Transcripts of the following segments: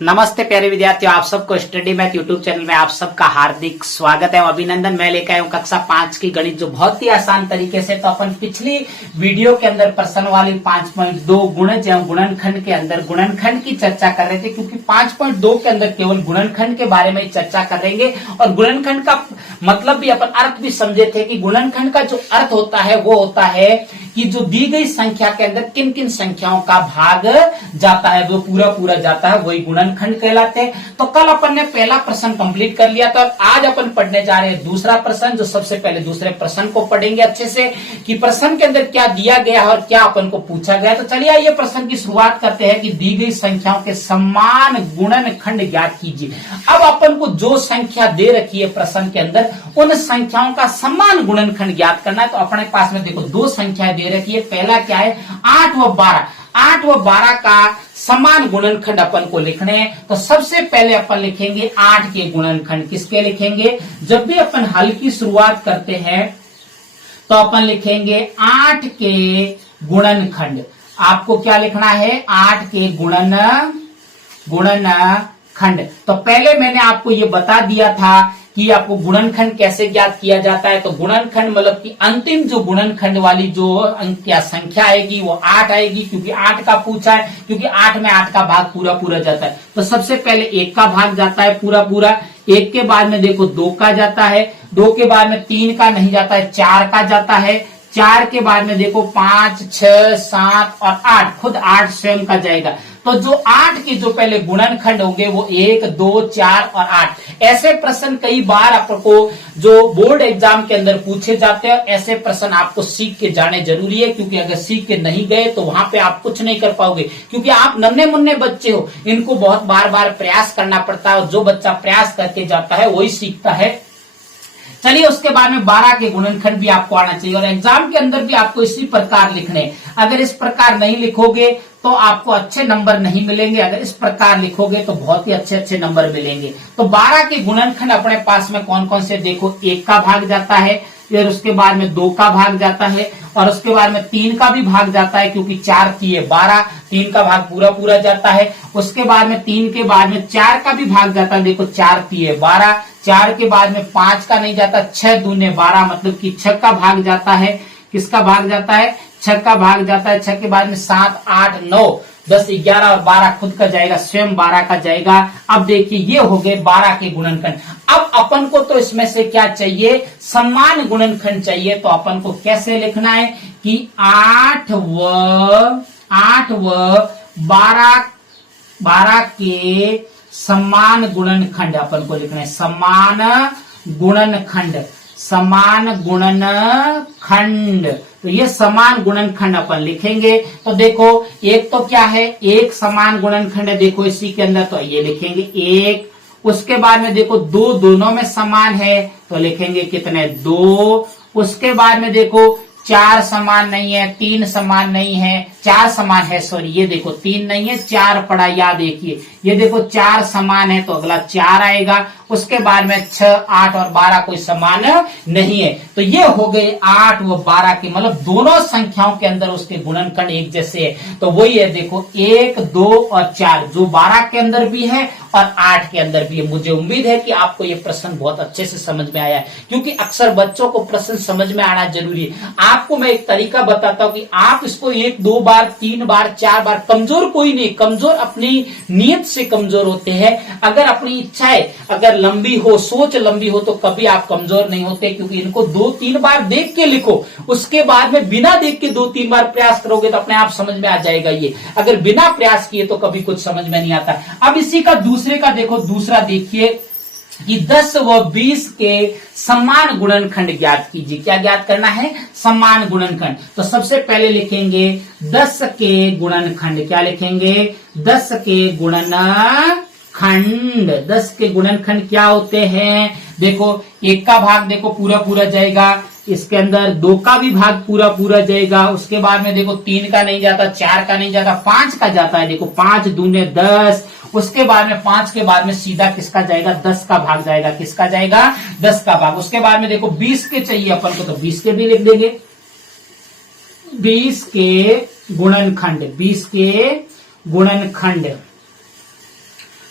नमस्ते प्यारे विद्यार्थियों, आप सबको स्टडी मैथ यूट्यूब चैनल में आप सबका हार्दिक स्वागत है और अभिनंदन। मैं लेकर आया हूं कक्षा 5 की गणित, जो बहुत ही आसान तरीके से। तो अपन पिछली वीडियो के अंदर प्रश्न वाली 5.2 गुणज एवं गुणनखंड के अंदर गुणनखंड की चर्चा कर रहे थे, क्योंकि 5.2 के अंदर केवल गुणनखंड के बारे में चर्चा करेंगे और गुणनखंड का मतलब भी अपन अर्थ भी समझे थे कि गुणनखंड का जो अर्थ होता है वो होता है कि जो दी गई संख्या के अंदर किन किन संख्याओं का भाग जाता है, वो पूरा जाता है, वही गुणनखंड कहलाते हैं। तो कल अपन ने पहला प्रश्न कंप्लीट कर लिया था और आज अपन पढ़ने जा रहे हैं दूसरा प्रश्न। जो सबसे पहले दूसरे प्रश्न को पढ़ेंगे अच्छे से कि प्रश्न के अंदर क्या दिया गया है और क्या अपन को पूछा गया। तो चलिए आइए प्रश्न की शुरुआत करते हैं कि दी गई संख्याओं के समान गुणनखंड ज्ञात कीजिए। अब अपन को जो संख्या दे रखी है प्रश्न के अंदर, उन संख्याओं का समान गुणनखंड ज्ञात करना है। तो अपने पास में देखो दो संख्याएं दे रखी है। पहला क्या है, 8 व 12। 8 व 12 का समान गुणनखंड अपन को लिखने हैं। तो सबसे पहले अपन लिखेंगे 8 के गुणनखंड। किसके लिखेंगे? जब भी अपन हल की शुरुआत करते हैं तो अपन लिखेंगे 8 के गुणनखंड। आपको क्या लिखना है? 8 के गुणनखंड। तो पहले मैंने आपको ये बता दिया था कि आपको गुणनखंड कैसे ज्ञात किया जाता है। तो गुणनखंड मतलब कि अंतिम जो गुणनखंड वाली जो अंक या संख्या आएगी वो 8 आएगी, क्योंकि 8 का पूछा है, क्योंकि 8 में 8 का भाग पूरा जाता है। तो सबसे पहले 1 का भाग जाता है पूरा। 1 के बाद में देखो 2 का जाता है, 2 के बाद में 3 का नहीं जाता है, 4 का जाता है, 4 के बाद में देखो 5, 6, 7 और 8, खुद 8 स्वयं का जाएगा। तो जो 8 के जो पहले गुणनखंड होंगे वो 1, 2, 4 और 8। ऐसे प्रश्न कई बार आपको जो बोर्ड एग्जाम के अंदर पूछे जाते हैं। ऐसे प्रश्न आपको सीख के जाने जरूरी है, क्योंकि अगर सीख के नहीं गए तो वहां पे आप कुछ नहीं कर पाओगे, क्योंकि आप नन्हे मुन्ने बच्चे हो, इनको बहुत बार प्रयास करना पड़ता है और जो बच्चा प्रयास करके जाता है वही सीखता है। चलिए उसके बाद में 12 के गुणनखंड भी आपको आना चाहिए और एग्जाम के अंदर भी आपको इसी प्रकार लिखने हैं। अगर इस प्रकार नहीं लिखोगे तो आपको अच्छे नंबर नहीं मिलेंगे, अगर इस प्रकार लिखोगे तो बहुत ही अच्छे नंबर मिलेंगे। तो 12 के गुणनखंड अपने पास में कौन कौन से? देखो 1 का भाग जाता है, फिर उसके बाद में 2 का भाग जाता है और उसके बाद में 3 का भी भाग जाता है, क्योंकि 4 3 12, 3 का भाग पूरा जाता है। उसके बाद में 3 के बाद में 4 का भी भाग जाता है, देखो 4 3 12, 4 के बाद में 5 का नहीं जाता, 6 दूने 12, मतलब कि 6 का भाग जाता है। किसका भाग जाता है? 6 का भाग जाता है। 6 के बाद में 7 8 9 10 11 और 12 खुद का जाएगा, स्वयं 12 का जाएगा। अब देखिए ये हो गए 12 के गुणनखंड। अब अपन को तो इसमें से क्या चाहिए? समान गुणनखंड चाहिए। तो अपन को कैसे लिखना है कि 8 व 12 के समान गुणनखंड अपन को लिखना है। समान गुणनखंड। तो ये समान गुणनखंड अपन लिखेंगे। तो देखो एक तो क्या है, एक समान गुणनखंड है, देखो इसी के अंदर, तो ये लिखेंगे 1। उसके बाद में देखो 2 दोनों में समान है, तो लिखेंगे कितने? 2। उसके बाद में देखो 4 समान नहीं है, 3 समान नहीं है, 4 समान है, सॉरी ये देखो 3 नहीं है, 4 पड़ा, याद देखिए ये देखो 4 समान है, तो अगला 4 आएगा। उसके बाद में 6 8 और 12 कोई समान नहीं है। तो ये हो गए 8 व 12 के, मतलब दोनों संख्याओं के अंदर उसके गुणनखंड एक जैसे है। तो वही है, देखो 1 2 और 4, जो 12 के अंदर भी है और 8 के अंदर भी है। मुझे उम्मीद है कि आपको ये प्रश्न बहुत अच्छे से समझ में आया है, क्योंकि अक्सर बच्चों को प्रश्न समझ में आना जरूरी है। आपको मैं एक तरीका बताता हूं कि आप इसको 1 2 बार 3 बार 4 बार, कमजोर कोई नहीं, कमजोर अपनी नीयत से कमजोर होते हैं। अगर अपनी इच्छाएं अगर लंबी हो, सोच लंबी हो, तो कभी आप कमजोर नहीं होते, क्योंकि इनको 2-3 बार देख के लिखो। उसके बाद में बिना देख के 2-3 बार प्रयास करोगे तो अपने आप समझ में आ जाएगा। ये अगर बिना प्रयास किए तो कभी कुछ समझ में नहीं आता। अब इसी का दूसरे का देखो, दूसरा देखिए कि 10 व 20 के समान गुणनखंड ज्ञात कीजिए। क्या ज्ञात करना है? समान गुणनखंड। तो सबसे पहले लिखेंगे 10 के गुणनखंड। क्या लिखेंगे? 10 के गुणनखंड। 10 के गुणनखंड क्या होते हैं? देखो 1 का भाग देखो पूरा जाएगा, इसके अंदर 2 का भी भाग पूरा जाएगा। उसके बाद में देखो 3 का नहीं जाता, 4 का नहीं जाता, 5 का जाता है, देखो 5 दूने 10। उसके बाद में 5 के बाद में सीधा किसका जाएगा? 10 का भाग जाएगा। किसका जाएगा? 10 का भाग। उसके बाद में देखो 20 के चाहिए अपन को, तो 20 के भी लिख देंगे। 20 के गुणनखंड।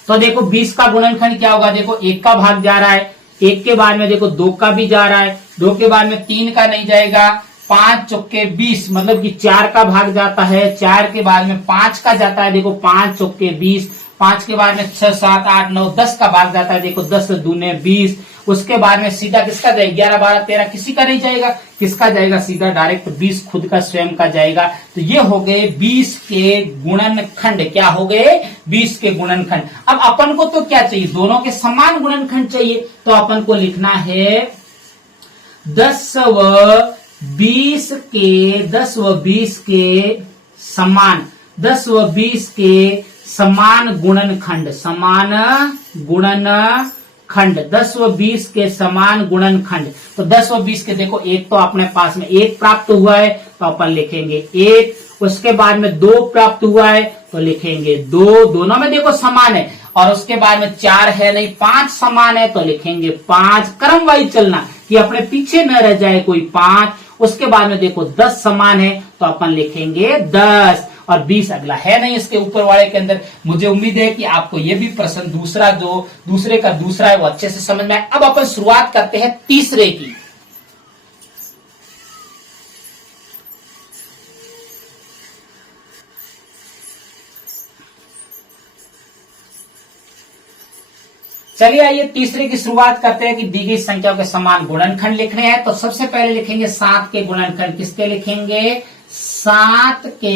तो देखो 20 का गुणनखंड क्या होगा, देखो 1 का भाग जा रहा है, 1 के बाद में देखो 2 का भी जा रहा है, 2 के बाद में 3 का नहीं जाएगा, 5 चौके 20 मतलब कि 4 का भाग जाता है, 4 के बाद में 5 का जाता है, देखो 5 चौके 20, 5 के बाद में 6 7 8 9 10 का भाग जाता है, देखो 10 दूने 20, उसके बाद में सीधा किसका जाएगा, 11 12 13 किसी का नहीं जाएगा, किसका जाएगा सीधा डायरेक्ट 20 खुद का स्वयं का जाएगा। तो ये हो गए 20 के गुणनखंड, क्या हो गए 20 के गुणनखंड। अब अपन को तो क्या चाहिए, दोनों के समान गुणनखंड चाहिए, तो अपन को लिखना है 10 व 20 के समान, 10 व 20 के समान गुणनखंड, समान गुणनखंड, 10 व 20 के समान गुणनखंड। तो 10 व 20 के देखो एक तो अपने पास में 1 प्राप्त हुआ है तो अपन लिखेंगे 1, उसके बाद में 2 प्राप्त हुआ है तो लिखेंगे 2, दोनों में देखो समान है, और उसके बाद में 4 है नहीं, 5 समान है तो लिखेंगे 5, क्रम वाइज चलना कि अपने पीछे न रह जाए कोई 5। उसके बाद में देखो 10 समान है तो अपन लिखेंगे 10, और 20 अगला है नहीं इसके ऊपर वाले के अंदर। मुझे उम्मीद है कि आपको ये भी प्रश्न दूसरा जो दूसरे का दूसरा है वो अच्छे से समझ में आए। अब अपन शुरुआत करते हैं तीसरे की। चलिए आइए तीसरे की शुरुआत करते हैं कि दी गई संख्याओं के समान गुणनखंड लिखने हैं। तो सबसे पहले लिखेंगे 7 के गुणनखंड, किसके लिखेंगे 7 के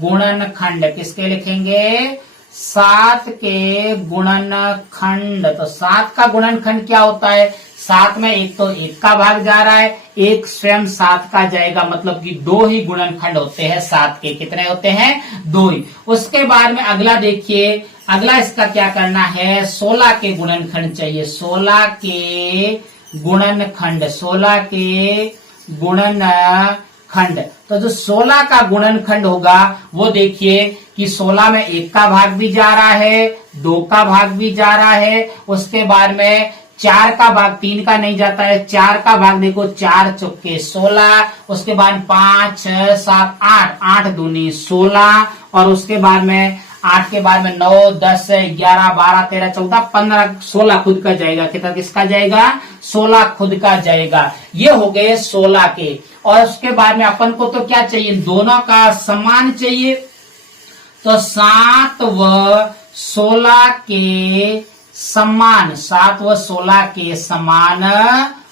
गुणनखंड, किसके लिखेंगे 7 के गुणनखंड। तो 7 का गुणनखंड क्या होता है, 7 में एक तो 1 का भाग जा रहा है, एक स्वयं 7 का जाएगा, मतलब कि 2 ही गुणनखंड होते हैं 7 के, कितने होते हैं 2 ही। उसके बाद में अगला देखिए, अगला इसका क्या करना है 16 के गुणनखंड चाहिए, 16 के गुणनखंड, 16 के गुणनखंड। तो जो 16 का गुणनखंड होगा वो देखिए कि 16 में 1 का भाग भी जा रहा है, 2 का भाग भी जा रहा है, उसके बाद में 4 का भाग, 3 का नहीं जाता है, 4 का भाग देखो 4 चौके 16, उसके बाद 5 6 7 8, 8 दूनी 16, और उसके बाद में 8 के बाद में 9 10 11 12 13 14 15 16 खुद का जाएगा, कितना किसका जाएगा 16 खुद का जाएगा। ये हो गए 16 के। और उसके बाद में अपन को तो क्या चाहिए, दोनों का समान चाहिए, तो 7 व 16 के समान, 7 व 16 के समान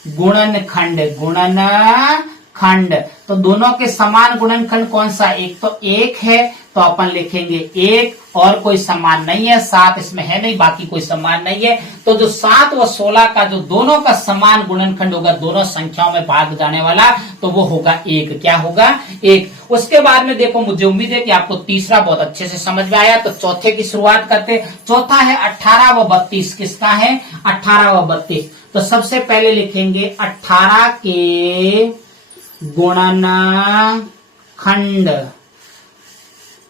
गुणनखंड, गुणनखंड। तो दोनों के समान गुणनखंड कौन सा, एक तो 1 है तो अपन लिखेंगे 1, और कोई समान नहीं है, 7 इसमें है नहीं, बाकी कोई समान नहीं है। तो जो 7 व 16 का जो दोनों का समान गुणनखंड होगा, दोनों संख्याओं में भाग जाने वाला, तो वो होगा 1। क्या होगा 1। उसके बाद में देखो, मुझे उम्मीद है कि आपको तीसरा बहुत अच्छे से समझ में आया। तो चौथे की शुरुआत करते। चौथा है 18 व 32, किसका है 18 व 32। तो सबसे पहले लिखेंगे 18 के गुणनखंड।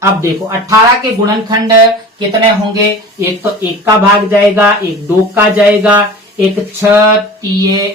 अब देखो 18 के गुणनखंड कितने होंगे, एक तो 1 का भाग जाएगा, एक 2 का जाएगा, एक 6 3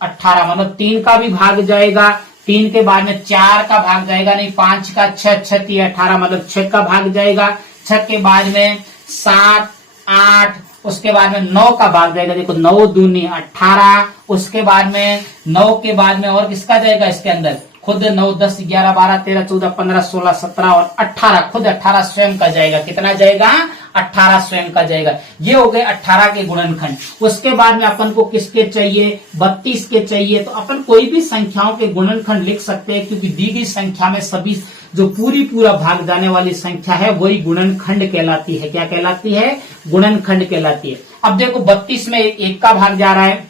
18 मतलब 3 का भी भाग जाएगा, 3 के बाद में 4 का भाग जाएगा नहीं, 5 का 6 6 3 18 मतलब 6 का भाग जाएगा, 6 के बाद में 7 8, उसके बाद में 9 का भाग जाएगा, देखो 9 दूनी 18, उसके बाद में 9 के बाद में और किसका जाएगा इसके अंदर, खुद 9 10 11 12 13 14 15 16 17 और 18, खुद 18 स्वयं का जाएगा, कितना जाएगा 18 स्वयं का जाएगा। ये हो गए 18 के गुणनखंड। उसके बाद में अपन को किसके चाहिए 32 के चाहिए। तो अपन कोई भी संख्याओं के गुणनखंड लिख सकते हैं, क्योंकि दी गई संख्या में सभी जो पूरा भाग जाने वाली संख्या है वही गुणनखंड कहलाती है। क्या कहलाती है, गुणनखंड कहलाती है। अब देखो 32 में 1 का भाग जा रहा है,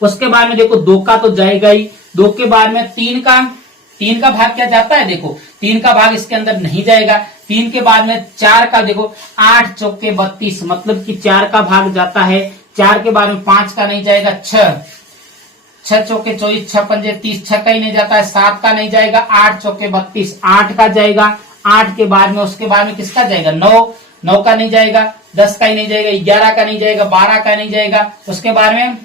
उसके बाद में देखो 2 का तो जाएगा ही, 2 के बाद में 3 का भाग क्या जाता है, देखो 3 का भाग इसके अंदर नहीं जाएगा, 3 के बाद में 4 का, देखो 8 चौके 32 मतलब कि 4 का भाग जाता है, 4 के बाद में 5 का नहीं जाएगा, 6 चौके 24 6 पंजे 30 6 का ही नहीं जाता है, 7 का नहीं जाएगा, 8 चौके 32 8 का जाएगा, 8 के बाद में उसके बाद में किसका जाएगा 9 का नहीं जाएगा, 10 का ही नहीं जाएगा, 11 का नहीं जाएगा, 12 का नहीं जाएगा, उसके बाद में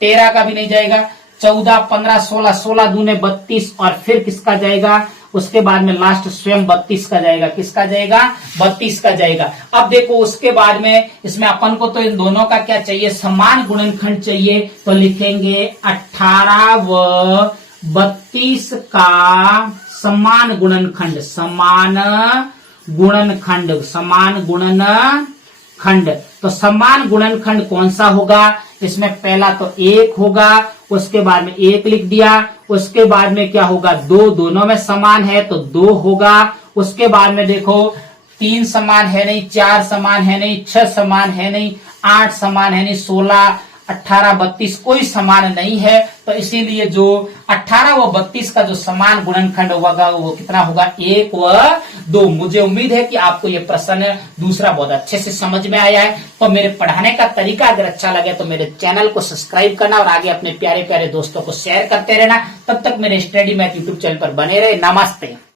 13 का भी नहीं जाएगा, 14 15 16 16 दूने 32 और फिर किसका जाएगा उसके बाद में लास्ट स्वयं 32 का जाएगा। किसका जाएगा? 32 का जाएगा। अब देखो उसके बाद में इसमें अपन को तो इन दोनों का क्या चाहिए? समान गुणनखंड चाहिए। तो लिखेंगे 18 व 32 का समान गुणनखंड, समान गुणनखंड, समान गुणनखंड। तो समान गुणनखंड कौन सा होगा? इसमें पहला तो 1 होगा, उसके बाद में 1 लिख दिया, उसके बाद में क्या होगा? 2, दोनों में समान है तो 2 होगा। उसके बाद में देखो 3 समान है नहीं, 4 समान है नहीं, 6 समान है नहीं, 8 समान है नहीं, 16, 18, 32 कोई समान नहीं है। तो इसीलिए जो 18 व 32 का जो समान गुणनखंड होगा वो कितना होगा? 1 व 2। मुझे उम्मीद है कि आपको ये प्रश्न दूसरा बहुत अच्छे से समझ में आया है। तो मेरे पढ़ाने का तरीका अगर अच्छा लगे तो मेरे चैनल को सब्सक्राइब करना और आगे अपने प्यारे प्यारे दोस्तों को शेयर करते रहना। तब तक मेरे स्टडी मैथ यूट्यूब चैनल पर बने रहे। नमस्ते।